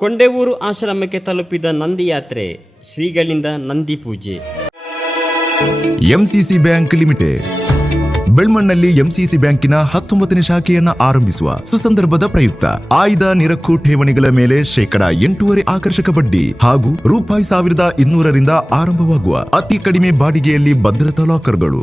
ಕೊಂಡೆವೂರು ಆಶ್ರಮಕ್ಕೆ ತಲುಪಿದ ನಂದಿ ಯಾತ್ರೆ ಶ್ರೀಗಳಿಂದ ನಂದಿ ಪೂಜೆ. ಎಂಸಿಸಿ ಬ್ಯಾಂಕ್ ಲಿಮಿಟೆಡ್ ಬೆಳ್ಮಣ್ಣಲ್ಲಿ ಎಂಸಿಸಿ ಬ್ಯಾಂಕಿನ ಹತ್ತೊಂಬತ್ತನೇ ಶಾಖೆಯನ್ನು ಆರಂಭಿಸುವ ಸುಸಂದರ್ಭದ ಪ್ರಯುಕ್ತ ಆಯ್ದ ನಿರಕ್ಕು ಠೇವಣಿಗಳ ಮೇಲೆ ಶೇಕಡ ಎಂಟೂವರೆ ಆಕರ್ಷಕ ಬಡ್ಡಿ ಹಾಗೂ ರೂಪಾಯಿ ಸಾವಿರದ ಇನ್ನೂರರಿಂದ ಆರಂಭವಾಗುವ ಅತಿ ಕಡಿಮೆ ಬಾಡಿಗೆಯಲ್ಲಿ ಭದ್ರತಾ ಲಾಕರ್ಗಳು.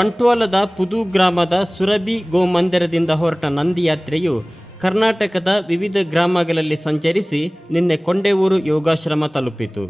ಬಂಟ್ವಾಳದ ಪುದು ಗ್ರಾಮದ ಸುರಬಿ ಗೋಮಂದಿರದಿಂದ ಹೊರಟ ನಂದಿಯಾತ್ರೆಯು ಕರ್ನಾಟಕದ ವಿವಿಧ ಗ್ರಾಮಗಳಲ್ಲಿ ಸಂಚರಿಸಿ ನಿನ್ನೆ ಕೊಂಡೇವೂರು ಯೋಗಾಶ್ರಮ ತಲುಪಿತು.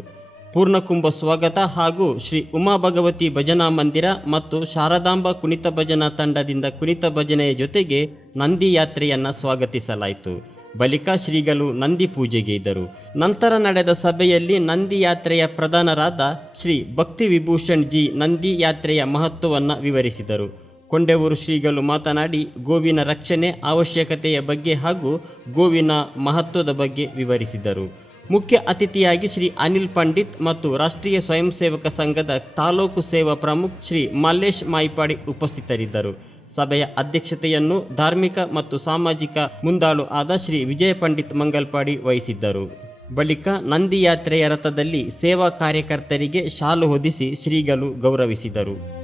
ಪೂರ್ಣಕುಂಭ ಸ್ವಾಗತ ಹಾಗೂ ಶ್ರೀ ಉಮಾ ಭಗವತಿ ಭಜನಾ ಮಂದಿರ ಮತ್ತು ಶಾರದಾಂಬ ಕುಣಿತ ಭಜನಾ ತಂಡದಿಂದ ಕುಣಿತ ಭಜನೆಯ ಜೊತೆಗೆ ನಂದಿ ಯಾತ್ರೆಯನ್ನು ಸ್ವಾಗತಿಸಲಾಯಿತು. ಬಳಿಕ ಶ್ರೀಗಳು ನಂದಿ ಪೂಜೆಗೆ ಇದ್ದರು. ನಂತರ ನಡೆದ ಸಭೆಯಲ್ಲಿ ನಂದಿ ಯಾತ್ರೆಯ ಪ್ರಧಾನರಾದ ಶ್ರೀ ಭಕ್ತಿ ವಿಭೂಷಣ್ ಜಿ ನಂದಿ ಯಾತ್ರೆಯ ಮಹತ್ವವನ್ನು ವಿವರಿಸಿದರು. ಕೊಂಡೆವೂರು ಶ್ರೀಗಳು ಮಾತನಾಡಿ, ಗೋವಿನ ರಕ್ಷಣೆ ಅವಶ್ಯಕತೆಯ ಬಗ್ಗೆ ಹಾಗೂ ಗೋವಿನ ಮಹತ್ವದ ಬಗ್ಗೆ ವಿವರಿಸಿದರು. ಮುಖ್ಯ ಅತಿಥಿಯಾಗಿ ಶ್ರೀ ಅನಿಲ್ ಪಂಡಿತ್ ಮತ್ತು ರಾಷ್ಟ್ರೀಯ ಸ್ವಯಂ ಸೇವಕ ಸಂಘದ ತಾಲೂಕು ಸೇವಾ ಪ್ರಮುಖ್ ಶ್ರೀ ಮಲ್ಲೇಶ್ ಮಾಯಿಪಾಡಿ ಉಪಸ್ಥಿತರಿದ್ದರು. ಸಭೆಯ ಅಧ್ಯಕ್ಷತೆಯನ್ನು ಧಾರ್ಮಿಕ ಮತ್ತು ಸಾಮಾಜಿಕ ಮುಂದಾಳು ಆದ ಶ್ರೀ ವಿಜಯ ಪಂಡಿತ್ ಮಂಗಲ್ಪಾಡಿ ವಹಿಸಿದ್ದರು. ಬಳಿಕ ನಂದಿಯಾತ್ರೆಯ ರಥದಲ್ಲಿ ಸೇವಾ ಕಾರ್ಯಕರ್ತರಿಗೆ ಶಾಲು ಹೊದಿಸಿ ಶ್ರೀಗಳು ಗೌರವಿಸಿದರು.